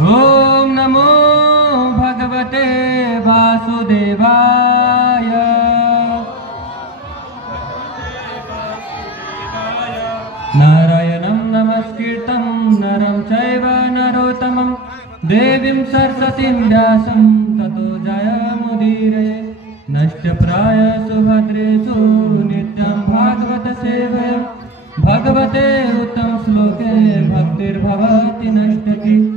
ओम नमो भगवते वासुदेवाय। नारायणं नमस्कृतं नरं चैव नरोत्तमं देवीं सरस्वतीं व्यासं ततो जयमुदीरये। नष्टप्रायसु भद्रेषु नित्यं भागवत सेवया। भगवते उत्तम श्लोके भक्तिर्भवति नष्टकी।